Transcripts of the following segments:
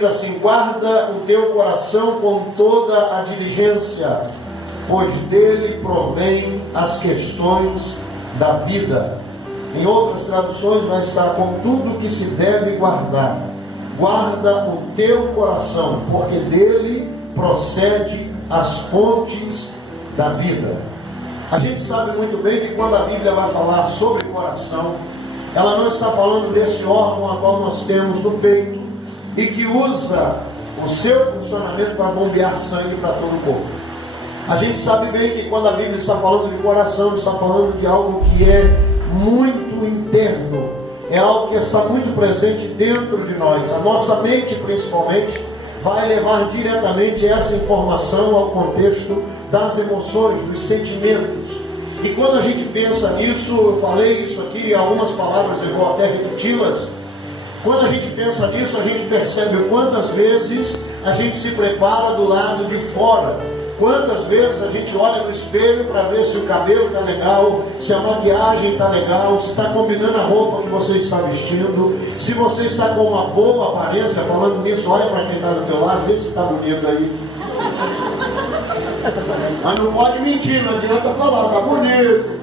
diz assim: guarda o teu coração com toda a diligência, pois dele provém as questões da vida. Em outras traduções vai estar: com tudo que se deve guardar. Guarda o teu coração, porque dele procede as fontes da vida. A gente sabe muito bem que quando a Bíblia vai falar sobre coração, ela não está falando desse órgão a qual nós temos no peito e que usa o seu funcionamento para bombear sangue para todo o corpo. A gente sabe bem que quando a Bíblia está falando de coração, está falando de algo que é muito interno, é algo que está muito presente dentro de nós. A nossa mente, principalmente, vai levar diretamente essa informação ao contexto das emoções, dos sentimentos. E quando a gente pensa nisso, eu falei isso aqui, algumas palavras eu vou até repeti-las. Quando a gente pensa nisso, a gente percebe quantas vezes a gente se prepara do lado de fora. Quantas vezes a gente olha no espelho para ver se o cabelo está legal, se a maquiagem está legal, se está combinando a roupa que você está vestindo, se você está com uma boa aparência. Falando nisso, olha para quem está do teu lado, vê se está bonito aí. Mas não pode mentir, não adianta falar, está bonito.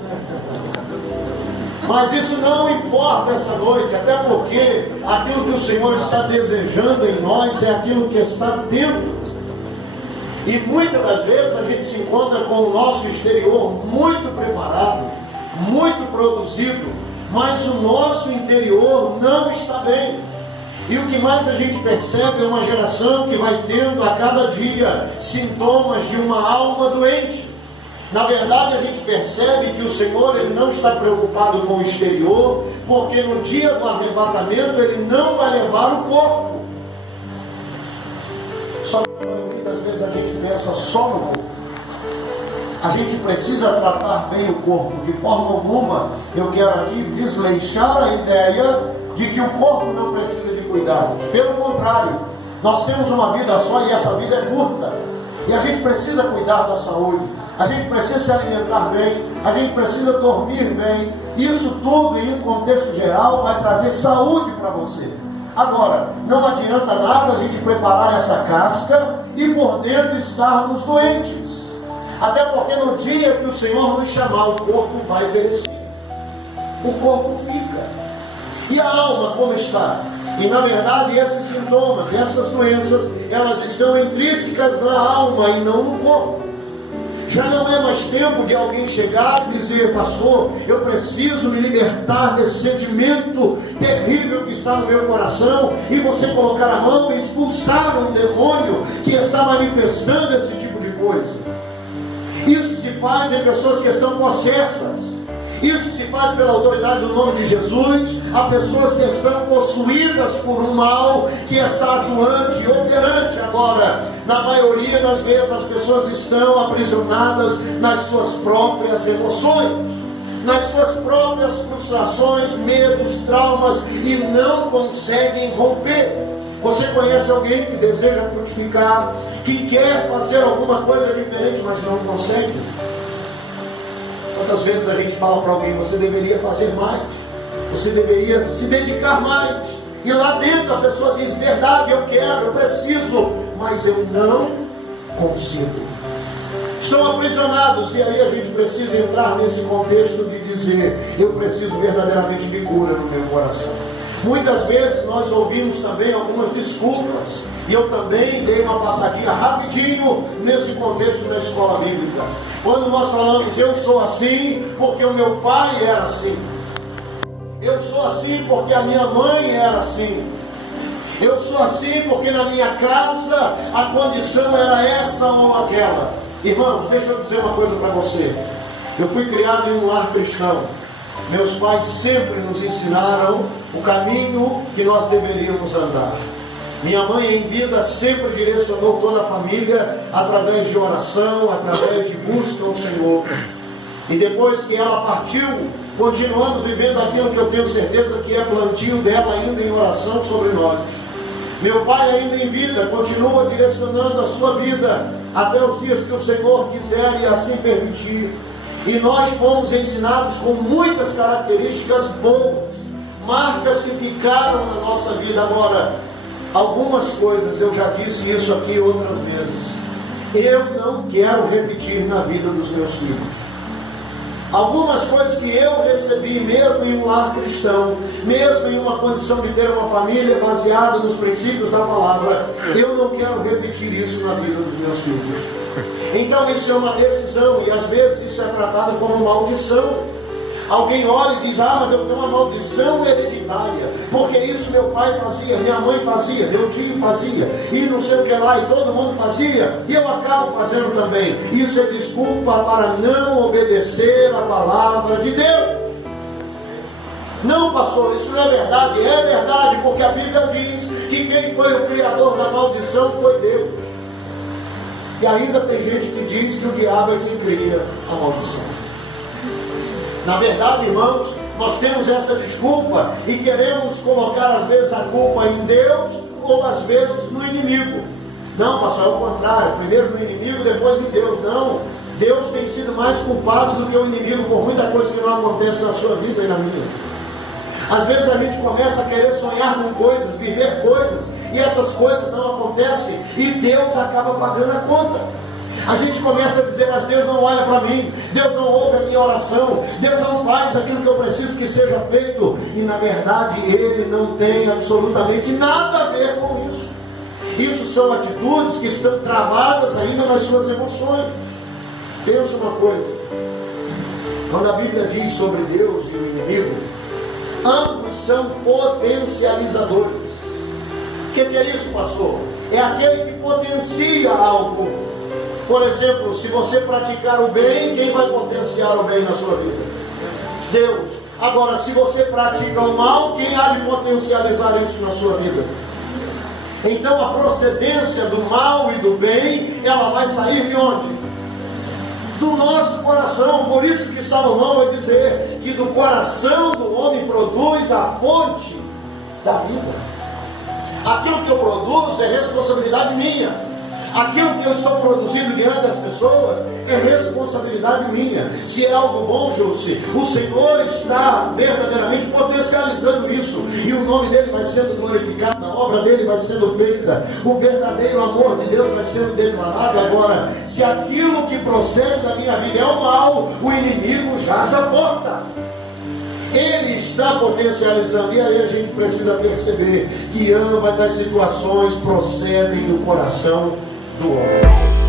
Mas isso não importa essa noite, até porque aquilo que o Senhor está desejando em nós é aquilo que está dentro. E muitas das vezes a gente se encontra com o nosso exterior muito preparado, muito produzido, mas o nosso interior não está bem. E o que mais a gente percebe é uma geração que vai tendo a cada dia sintomas de uma alma doente. Na verdade, a gente percebe que o Senhor ele não está preocupado com o exterior, porque no dia do arrebatamento ele não vai levar o corpo. Só que muitas vezes a gente pensa só no corpo. A gente precisa tratar bem o corpo. De forma alguma, eu quero aqui desleixar a ideia de que o corpo não precisa de cuidados. Pelo contrário, nós temos uma vida só e essa vida é curta. E a gente precisa cuidar da saúde. A gente precisa se alimentar bem. A gente precisa dormir bem. Isso tudo, em um contexto geral, vai trazer saúde para você. Agora, não adianta nada a gente preparar essa casca e por dentro estarmos doentes. Até porque no dia que o Senhor nos chamar, o corpo vai perecer. O corpo fica. E a alma como está? E na verdade esses sintomas, essas doenças, elas estão intrínsecas na alma e não no corpo. Já não é mais tempo de alguém chegar e dizer: pastor, eu preciso me libertar desse sentimento terrível que está no meu coração, e você colocar a mão e expulsar um demônio que está manifestando esse tipo de coisa. Isso se faz em pessoas que estão possessas. Isso se faz pela autoridade do nome de Jesus, a pessoas que estão possuídas por um mal que está atuante e operante. Agora, na maioria das vezes, as pessoas estão aprisionadas nas suas próprias emoções, nas suas próprias frustrações, medos, traumas, e não conseguem romper. Você conhece alguém que deseja frutificar, que quer fazer alguma coisa diferente, mas não consegue? Quantas vezes a gente fala para alguém: você deveria fazer mais, você deveria se dedicar mais, e lá dentro a pessoa diz: verdade, eu quero, eu preciso, mas eu não consigo. Estão aprisionados. E aí a gente precisa entrar nesse contexto de dizer: eu preciso verdadeiramente de cura no meu coração. Muitas vezes nós ouvimos também algumas desculpas, e eu também dei uma passadinha rapidinho nesse contexto da escola bíblica. Quando nós falamos: eu sou assim porque o meu pai era assim, eu sou assim porque a minha mãe era assim, eu sou assim porque na minha casa a condição era essa ou aquela. Irmãos, deixa eu dizer uma coisa para você. Eu fui criado em um lar cristão. Meus pais sempre nos ensinaram o caminho que nós deveríamos andar. Minha mãe em vida sempre direcionou toda a família através de oração, através de busca ao Senhor. E depois que ela partiu, continuamos vivendo aquilo que eu tenho certeza que é plantio dela ainda em oração sobre nós. Meu pai ainda em vida continua direcionando a sua vida até os dias que o Senhor quiser e assim permitir. E nós fomos ensinados com muitas características boas, marcas que ficaram na nossa vida. Agora, Algumas coisas, eu já disse isso aqui outras vezes, eu não quero repetir na vida dos meus filhos. Algumas coisas que eu recebi mesmo em um lar cristão, mesmo em uma condição de ter uma família baseada nos princípios da palavra, eu não quero repetir isso na vida dos meus filhos. Então isso é uma decisão, e às vezes isso é tratado como maldição. Alguém olha e diz, mas eu tenho uma maldição hereditária, porque isso meu pai fazia, minha mãe fazia, meu tio fazia, e não sei o que lá, e todo mundo fazia, e eu acabo fazendo também. Isso é desculpa para não obedecer a palavra de Deus. Não, pastor, isso não é verdade. É verdade, porque a Bíblia diz que quem foi o criador da maldição foi Deus. E ainda tem gente que diz que o diabo é quem cria a maldição. Na verdade, irmãos, nós temos essa desculpa e queremos colocar às vezes a culpa em Deus ou às vezes no inimigo. Não, pastor, é o contrário. Primeiro no inimigo, depois em Deus. Não, Deus tem sido mais culpado do que o inimigo por muita coisa que não acontece na sua vida e na minha. Às vezes a gente começa a querer sonhar com coisas, viver coisas, e essas coisas não acontecem e Deus acaba pagando a conta. A gente começa a dizer, mas Deus não olha para mim, Deus não ouve a minha oração, Deus não faz aquilo que eu preciso que seja feito, e na verdade Ele não tem absolutamente nada a ver com isso. Isso são atitudes que estão travadas ainda nas suas emoções. Pensa uma coisa, quando a Bíblia diz sobre Deus e o inimigo, ambos são potencializadores. O que é isso, pastor? É aquele que potencia algo. Por exemplo, se você praticar o bem, quem vai potenciar o bem na sua vida? Deus. Agora, se você pratica o mal, quem há de potencializar isso na sua vida? Então a procedência do mal e do bem, ela vai sair de onde? Do nosso coração. Por isso que Salomão vai dizer que do coração do homem produz a fonte da vida. Aquilo que eu produzo é responsabilidade minha. Aquilo que eu estou produzindo diante das pessoas é responsabilidade minha. Se é algo bom, Júlio, o Senhor está verdadeiramente potencializando isso, e o nome dele vai sendo glorificado, a obra dele vai sendo feita, o verdadeiro amor de Deus vai sendo declarado. Agora, se aquilo que procede da minha vida é o mal, o inimigo jaz a porta. Ele está potencializando, e aí a gente precisa perceber que ambas as situações procedem do coração do homem.